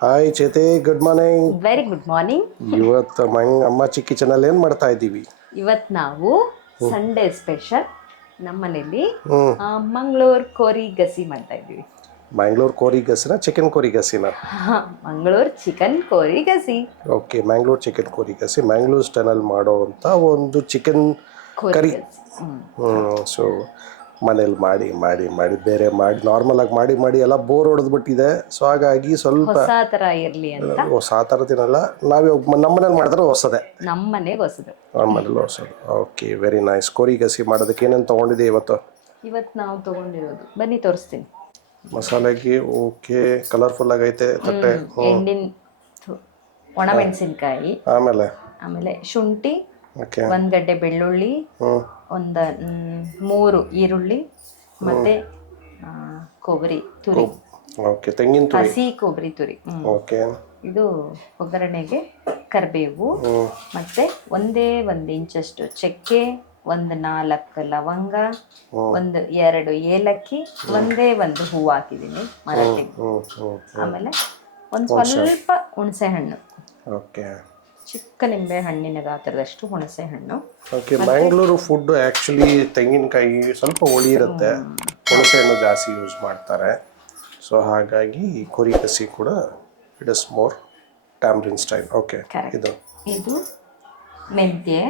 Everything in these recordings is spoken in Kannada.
ಹಾಯ್ ಚೇತೆ, good morning. Very good morning. ಇವತ್ತು ಅಮ್ಮಾಚಿ ಕಿಚನಲ್ಲಿ ಏನು ಮಾಡ್ತಾ ಇದ್ದೀವಿ? ಇವತ್ತು ನಾವು ಸಂಡೇ ಸ್ಪೆಷಲ್ ನಮ್ಮನೇಲಿ ಹ್ಞೂ ಮಂಗಳೂರು ಕೋರಿ ಗಸಿ ಮಾಡ್ತಾ ಇದ್ದೀವಿ. ಮ್ಯಾಂಗ್ಳೂರ್ ಕೋರಿ ಗಸಿನ ಚಿಕನ್ ಕೋರಿ ಗಸಿನ? ಮಂಗಳೂರು ಚಿಕನ್ ಕೋರಿ ಗಸಿ. ಓಕೆ, ಮ್ಯಾಂಗ್ಳೂರ್ ಚಿಕನ್ ಕೋರಿ ಗಸಿ ಮ್ಯಾಂಗ್ಳೂರ್ ಸ್ಟೈಲಲ್ಲಿ ಮಾಡೋವಂಥ ಒಂದು ಚಿಕನ್ ಕರಿ. ಸೊ ಮನೇಲಿ ಮಾಡಿ ಮಾಡಿ ಮಾಡಿ ಬೇರೆ ಮಾಡಿ ನಾರ್ಮಲಾಗಿ ಮಾಡಿ ಮಾಡಿ ಎಲ್ಲ ಬೋರ್ ಹೊಡೆದ್ಬಿಟ್ಟಿದೆ. ಸೊ ಹಾಗಾಗಿ ಸ್ವಲ್ಪ ಹೊಸ ಥರ ಇರಲಿ ಅಂತ ಹೊಸ ಥರದಿನಲ್ಲ, ನಾವಿವಾಗ ನಮ್ಮನೇಲಿ ಮಾಡಿದ್ರೆ ಹೊಸದೆ, ನಮ್ಮನೆಗೆ ಹೊಸದು. ನಮ್ಮನೇಲಿ ಹೊಸದು. Okay, very nice. ಕೋರಿ ಗಸಿ ಮಾಡೋದಕ್ಕೆ ಏನೇನು ತೊಗೊಂಡಿದೆ ಇವತ್ತು? ಇವತ್ತು ನಾವು ತೊಗೊಂಡಿರೋದು ಬನ್ನಿ ತೋರಿಸ್ತೀನಿ. ಮಸಾಲೆಗೆ ಓಕೆ, ಕಲರ್ಫುಲ್ ಆಗೈತೆ ತಟ್ಟೆ. ಎಣ್ಣಿನ ಒಣಮೆಣಸಿನ್ಕಾಯಿ, ಆಮೇಲೆ ಶುಂಠಿ, ಓಕೆ, ಒಂದು ಗಡ್ಡೆ ಬೆಳ್ಳುಳ್ಳಿ, ಒಂದು 3 ಈರುಳ್ಳಿ, ಮತ್ತೆ ಕೊಬ್ಬರಿ ತುರಿ. ಓಕೆ, ತೆಂಗಿನ ತುರಿ, ಹಸಿ ಕೊಬ್ಬರಿ ತುರಿ. ಓಕೆ. ಇದು ಒಗ್ಗರಣೆಗೆ ಕರಿಬೇವು, ಮತ್ತೆ ಒಂದೇ 1 ಇಂಚಷ್ಟು ಚಕ್ಕೆ, ಒಂದು 4 ಲವಂಗ, ಒಂದು 2 ಏಲಕ್ಕಿ, ಒಂದೇ 1 ಹೂವು ಹಾಕಿದ್ದೀನಿ ಮರಕ್ಕೆ. ಆಮೇಲೆ ಒಂದು ಸ್ವಲ್ಪ ಹುಣಸೆ ಹಣ್ಣು, ಓಕೆ, ಚಿಕ್ಕ ನಿಂಬೆ ಹಣ್ಣಿನ ಗಾತ್ರದಷ್ಟು ಹುಣಸೆ ಹಣ್ಣು. ಓಕೆ. ಮ್ಯಾಂಗ್ಳೂರು ಫುಡ್ ಆ್ಯಕ್ಚುಲಿ ತೆಂಗಿನಕಾಯಿ ಸ್ವಲ್ಪ ಹುಳಿ ಇರುತ್ತೆ, ಹುಣಸೆ ಹಣ್ಣು ಜಾಸ್ತಿ ಯೂಸ್ ಮಾಡ್ತಾರೆ. ಸೊ ಹಾಗಾಗಿ ಕೋರಿ ಗಸಿ ಕೂಡ it is more tamarind style. Okay, ಇದು ಮೆಂತ್ಯ,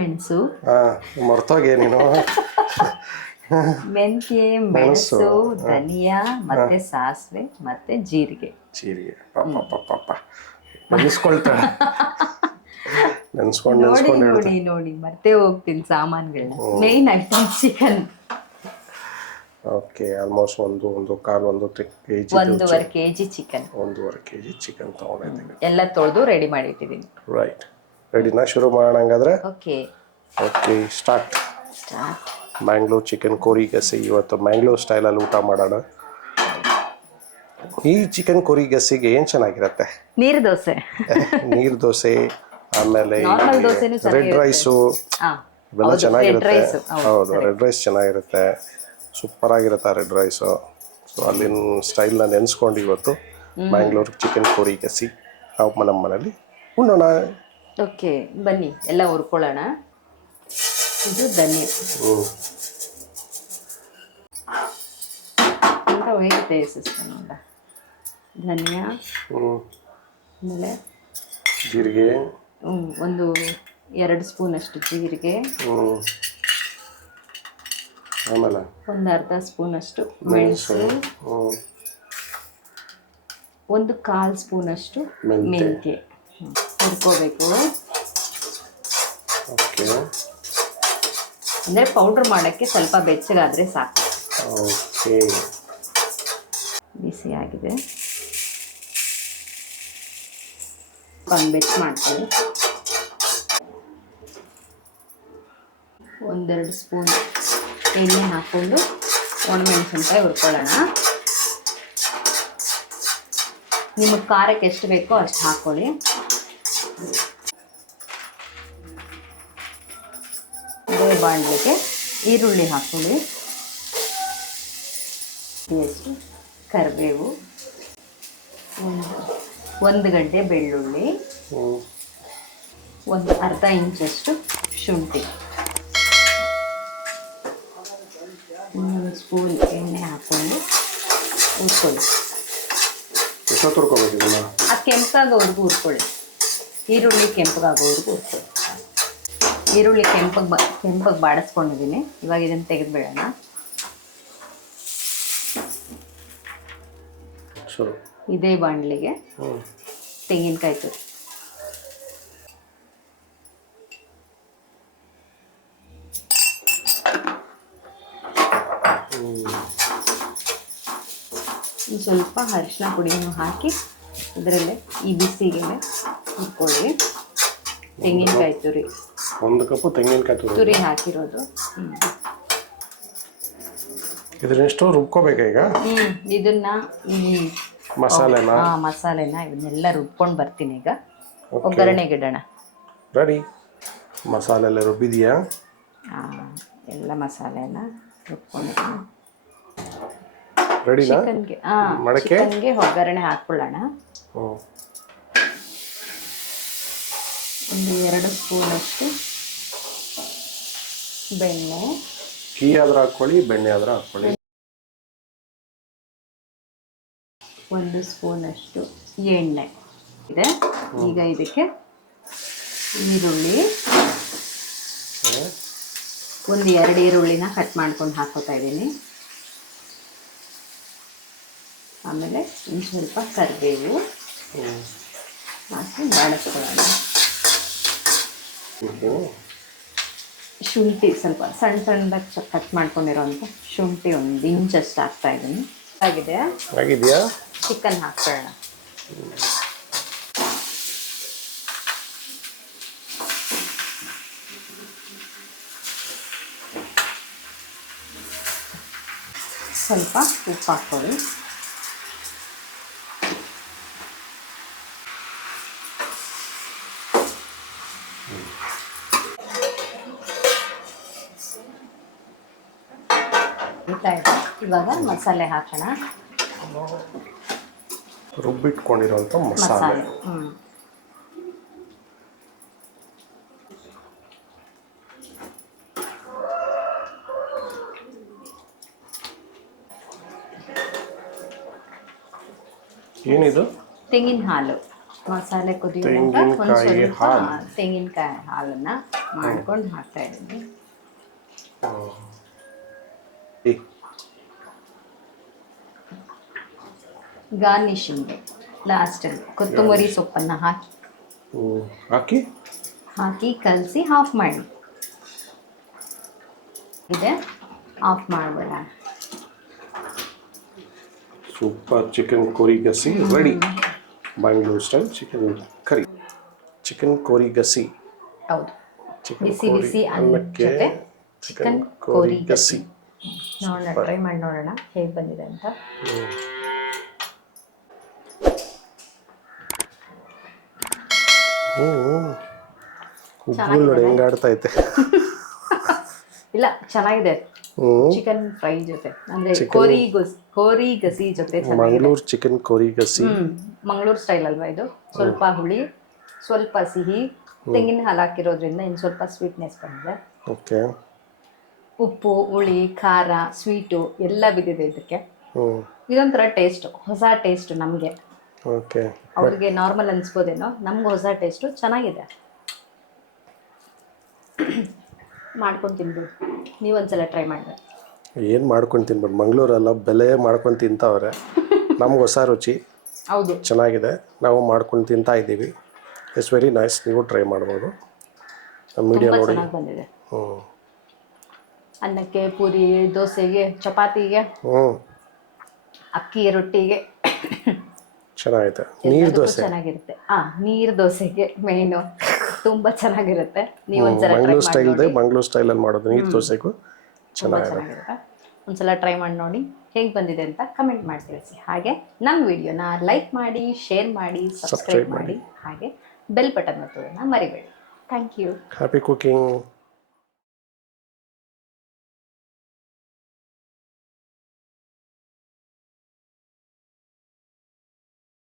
ಮೆಣಸು. ಮರ್ತೋಗೆ ನೀನು. ಮೆಂತ್ಯ, ಮೆಣಸು, ಧನಿಯಾ, ಮತ್ತೆ ಸಾಸಿವೆ, ಮತ್ತೆ ಜೀರಿಗೆ. ಪಾಪ ನೆನೆಸ್ಕೊಳ್ತಾಳೆ. ನೋಡಿ ಮತ್ತೆ ಹೋಗ್ತೀನಿ ಸಾಮಾನುಗಳನ್ನ. Main item chicken. Okay, almost ಒಂದು ಕಾಲು 1.5 kg, 1.5 kg chicken, 1.5 kg chicken ತೊಗೊಂಡಿದ್ದೀನಿ. ಎಲ್ಲ ತೊಳೆದು ರೆಡಿ ಮಾಡಿಟ್ಟಿದ್ದೀನಿ. ರೈಟ್, ರೆಡಿನಾ? ಶುರು ಮಾಡೋಣ ಹಂಗಾದ್ರೆ. Okay, start. ಮ್ಯಾಂಗ್ಳೂರ್ ಚಿಕನ್ ಕೋರಿ ಗಸಿ ಇವತ್ತು ಮ್ಯಾಂಗ್ಳೂರ್ ಸ್ಟೈಲಲ್ಲಿ ಊಟ ಮಾಡೋಣ. ಈ ಚಿಕನ್ ಕೋರಿ ಗಸಿಗೆ ಏನು ಚೆನ್ನಾಗಿರುತ್ತೆ? ನೀರು ದೋಸೆ, ನೀರು ದೋಸೆ, ಆಮೇಲೆ ರೆಡ್ ರೈಸು ಇವೆಲ್ಲ ಚೆನ್ನಾಗಿರುತ್ತೆ. ಹೌದು, ರೆಡ್ ರೈಸ್ ಚೆನ್ನಾಗಿರುತ್ತೆ, ಸೂಪರ್ ಆಗಿರುತ್ತೆ ರೆಡ್ ರೈಸು. ಸೊ ಅಲ್ಲಿನ ಸ್ಟೈಲ್ನ ನೆನೆಸ್ಕೊಂಡು ಇವತ್ತು ಮ್ಯಾಂಗ್ಳೂರ್ ಚಿಕನ್ ಕೋರಿ ಗಸಿ ನಾವು ನಮ್ಮ ಮನೇಲಿ ಉಣ್ಣೋಣ. ಓಕೆ, ಬನ್ನಿ ಎಲ್ಲ ಹುರ್ಕೊಳ್ಳೋಣ. ಇದು ಧನಿಯಾ ಅಂತ ಹೋಗಿದೆ ಸಿಸ್ಟಮ್. ಧನಿಯಾ, ಆಮೇಲೆ ಜೀರಿಗೆ, ಒಂದು 2 ಸ್ಪೂನಷ್ಟು ಜೀರಿಗೆ, ಆಮೇಲೆ ಒಂದು ಅರ್ಧ ಸ್ಪೂನಷ್ಟು ಮೆಣಸು, ಒಂದು 1/4 ಸ್ಪೂನಷ್ಟು ಮೆಂತ್ಯ ಹುರ್ಕೋಬೇಕು. ಓಕೆ, ಅಂದರೆ ಪೌಡ್ರ್ ಮಾಡೋಕ್ಕೆ ಸ್ವಲ್ಪ ಬೆಚ್ಚಗಾದರೆ ಸಾಕು. ಓಕೆ, ಬಿಸಿ ಆಗಿದೆ, ಬೆಚ್ಚ ಮಾಡ್ತೀನಿ. 1-2 ಸ್ಪೂನ್ ಎಣ್ಣೆ ಹಾಕ್ಕೊಂಡು ಒಣಮೆಣಸಿನ್ಕಾಯಿ ಹುರ್ಕೊಳ್ಳೋಣ. ನಿಮಗೆ ಖಾರಕ್ಕೆ ಎಷ್ಟು ಬೇಕೋ ಅಷ್ಟು ಹಾಕ್ಕೊಳ್ಳಿ. ಅದೇ ಬಾಣಲೆಗೆ ಈರುಳ್ಳಿ ಹಾಕ್ಕೊಳ್ಳಿ, ಎಷ್ಟು ಕರಿಬೇವು, ಒಂದು ಗಡ್ಡೆ ಬೆಳ್ಳುಳ್ಳಿ, ಒಂದು ಅರ್ಧ ಇಂಚಷ್ಟು ಶುಂಠಿ, 1 ಸ್ಪೂನ್ ಎಣ್ಣೆ ಹಾಕ್ಕೊಂಡು ಹುರ್ಕೊಳ್ಳಿ. ಅದು ಕೆಂಪಾಗೋವರೆಗೂ ಹುರ್ಕೊಳ್ಳಿ. ಈರುಳ್ಳಿ ಕೆಂಪಗಾಗೋವರೆಗೂ ಹುರ್ಕೊಳ್ಳಿ. ಈರುಳ್ಳಿ ಕೆಂಪಗೆ ಬಾಡಿಸ್ಕೊಂಡಿದ್ದೀನಿ. ಇವಾಗ ಇದನ್ನು ತೆಗೆದುಬಿಡೋಣ. ಇದೇ ಬಾಣಲಿಗೆ ತೆಂಗಿನಕಾಯಿ ತುರಿ, ಸ್ವಲ್ಪ ಅರಿಶಿನ ಪುಡಿಯನ್ನು ಹಾಕಿ ಇದರಲ್ಲೇ ಈ ಬಿಸಿಗೆ ಹುರ್ಕೊಳ್ಳಿ. ತೆಂಗಿನಕಾಯಿ ತುರಿ, 1 ಕಪ್ ತೆಂಗಿನಕಾಯಿ ತುರಿ ಹಾಕಿರೋದು. ಇದನ್ನೆಷ್ಟು ರುಬ್ಕೋಬೇಕಾ ಈಗ? ಇದನ್ನ ಮಸಾಲೆನ ಇವನ್ನೆಲ್ಲ ರುಬ್ಕೊಂಡು ಬರ್ತೀನಿ ಈಗ. ಒಗ್ಗರಣೆಗೆ ಇಡೋಣ. ರೆಡಿ. ಮಸಾಲೆ ಎಲ್ಲ ರುಬ್ಬಿದೆಯಾ? ಎಲ್ಲ ಮಸಾಲೆನ ರುಬ್ಕೊಂಡಿದ್ದೀನಿ. ರೆಡಿನಾ? ಚಿಕನ್ಗೆ ಮಡಕೆ? ಚಿಕನ್ಗೆ ಒಗ್ಗರಣೆ ಹಾಕ್ಕೊಳ್ಳೋಣ. ಒಂದು 2 ಸ್ಪೂನಷ್ಟು ಬೆಣ್ಣೆ. ಗೀ ಆದ್ರೆ ಹಾಕ್ಕೊಳ್ಳಿ, ಬೆಣ್ಣೆ ಆದ್ರೆ ಹಾಕ್ಕೊಳ್ಳಿ. 1 ಸ್ಪೂನಷ್ಟು ಎಣ್ಣೆ ಇದೆ. ಈಗ ಇದಕ್ಕೆ ಈರುಳ್ಳಿ, ಒಂದು 2 ಈರುಳ್ಳಿನ ಕಟ್ ಮಾಡ್ಕೊಂಡು ಹಾಕೋತಾ ಇದ್ದೀನಿ. ಆಮೇಲೆ ಒಂದು ಸ್ವಲ್ಪ ಕರಿಬೇವು ಹಾಕಿ ಬಾಡಿಸ್ಕೊಳ್ಳೋಣ. ಶುಂಠಿ ಸ್ವಲ್ಪ ಸಣ್ಣದಾಗಿ ಕಟ್ ಮಾಡ್ಕೊಂಡಿರೋಂಥ ಶುಂಠಿ 1 ಇಂಚಷ್ಟು ಹಾಕ್ತಾ ಇದ್ದೀನಿ. ಆಗಿದೆಯಾ? ಚಿಕನ್ ಹಾಕ್ಕೊಳ್ಳೋಣ. ಸ್ವಲ್ಪ ಉಪ್ಪು ಹಾಕ್ಕೊಳ್ಳಿ. ಇವಾಗ ಮಸಾಲೆ ಹಾಕೋಣ. ರುಬ್ಬಿಟ್ಕೊಂಡಿರೋಂಥ ಮಸಾಲೆ. ಏನಿದು? ತೆಂಗಿನ ಹಾಲು. ಮಸಾಲೆ ಕುದಿಯುವಾಗ ಒಂದು ಸ್ವಲ್ಪ ತೆಂಗಿನಕಾಯಿ ಹಾಲನ್ನ ಮಾಡ್ಕೊಂಡು ಹಾಕ್ತಾ ಇದ್ದೀನಿ. ಗಾರ್ನಿಶಿಂಗ್ ಲಾಸ್ಟಲ್ಲಿ ಕೊತ್ತಂಬರಿ ಸೊಪ್ಪನ್ನು ಹಾಕಿ ಕಲಸಿ ಆಫ್ ಮಾಡಿ. ಇದೆ ಆಫ್ ಮಾಡಬೇಡ. ಸೂಪರ್ ಚಿಕನ್ ಕೋರಿ ಗಸಿ ರೆಡಿ. ಬ್ಯಾಂಗ್ಳೂರ್ ಸ್ಟೈಲ್ ಚಿಕನ್ ಕೋರಿ ಗಸಿ. ಹೌದು, ಬಿಸಿ ಬಿಸಿ ಅನ್ನಕ್ಕೆ ಚಿಕನ್ ಕೋರಿ ಗಸಿ. ನೋಡೋಣ, ಟ್ರೈ ಮಾಡಿ ನೋಡೋಣ ಹೇಗೆ ಬಂದಿದೆ ಅಂತ. ಉಪ್ಪು ನೋಡಿ ಹೆಂಗೆ ಆಡ್ತಾ ಐತೆ. ಇಲ್ಲ, ಚೆನ್ನಾಗಿದೆ. ಚಿಕನ್ ಫ್ರೈ ಜೊತೆ ಅಂದ್ರೆ ಕೋರಿ ಗಸಿ ಜೊತೆ ಮಂಗಳೂರು ಚಿಕನ್ ಕೋರಿ ಗಸಿ. ಮಂಗಳೂರು ಸ್ಟೈಲ್ ಅಲ್ವಾ ಇದು? ಸ್ವಲ್ಪ ಹುಳಿ, ಸ್ವಲ್ಪ ಸಿಹಿ, ತೆಂಗಿನ ಹಾಲು ಹಾಕಿರೋದ್ರಿಂದ ಇನ್ನು ಸ್ವಲ್ಪ ಸ್ವೀಟ್ನೆಸ್ ಬಂದಿದೆ. ಓಕೆ. ಉಪ್ಪು, ಹುಳಿ, ಖಾರ, ಸ್ವೀಟು ಎಲ್ಲ ಬಿದ್ದಿದೆ ಇದಕ್ಕೆ. ಇದೊಂಥರ ಟೇಸ್ಟ್, ಹೊಸ ಟೇಸ್ಟ್ ನಮಗೆ. ಓಕೆ. ಅವ್ರಿಗೆ ನಾರ್ಮಲ್ ಅನ್ಸ್ಬೋದೇನೋ, ನಮ್ಗೆ ಹೊಸ ಟೇಸ್ಟು ಚೆನ್ನಾಗಿದೆ. ಮಾಡ್ಕೊಂಡು ತಿನ್ಬೋದು. ನೀವೊಂದ್ಸಲ ಟ್ರೈ ಮಾಡಿದ್ರೆ. ಏನು ಮಾಡ್ಕೊಂಡು ತಿನ್ಬೋದು, ಮಂಗಳೂರಲ್ಲ ಬೆಲೆ ಮಾಡ್ಕೊಂಡು ತಿಂತಾವ್ರೆ. ನಮ್ಗೆ ಹೊಸ ರುಚಿ. ಹೌದು, ಚೆನ್ನಾಗಿದೆ. ನಾವು ಮಾಡ್ಕೊಂಡು ತಿಂತಾ ಇದ್ದೀವಿ. It's very nice. ನೀವು ಟ್ರೈ ಮಾಡ್ಬೋದು. ಮೀಡಿಯಾ ನೋಡಿ. ಚೆನ್ನಾಗಿ ಬಂದಿದೆ. ಅನ್ನಕ್ಕೆ, ಪೂರಿ, ದೋಸೆಗೆ, ಚಪಾತಿಗೆ, ಅಕ್ಕಿ ರೊಟ್ಟಿಗೆ ಚೆನ್ನಾಗಿದೆ. ನೀರು ದೋಸೆ ಚೆನ್ನಾಗಿರುತ್ತೆ. ನೀರು ದೋಸೆಗೆ ಮೇನು ತುಂಬಾ ಚೆನ್ನಾಗಿರುತ್ತೆ. ನೀವು ಮಂಗಳೂರು ಸ್ಟೈಲ್ ಇದೆ. ಮಂಗಳೂರು ಸ್ಟೈಲಲ್ಲಿ ಮಾಡೋದು ನೀರು ದೋಸೆಗೂ ಚೆನ್ನಾಗಿರುತ್ತೆ. ಒಂದ್ಸಲ ಟ್ರೈ ಮಾಡಿ ನೋಡಿ ಹೇಗೆ ಬಂದಿದೆ ಅಂತ ಕಮೆಂಟ್ ಮಾಡಿ ತಿಳಿಸಿ. ಹಾಗೆ ನಮ್ಮ ವಿಡಿಯೋನ ಲೈಕ್ ಮಾಡಿ, ಶೇರ್ ಮಾಡಿ, ಸಬ್ಸ್ಕ್ರೈಬ್ ಮಾಡಿ. ಹಾಗೆ ಬೆಲ್ ಬಟನ್ ಒತ್ತೋದನ್ನ ಮರಿಬೇಡಿ. Thank you. Happy cooking.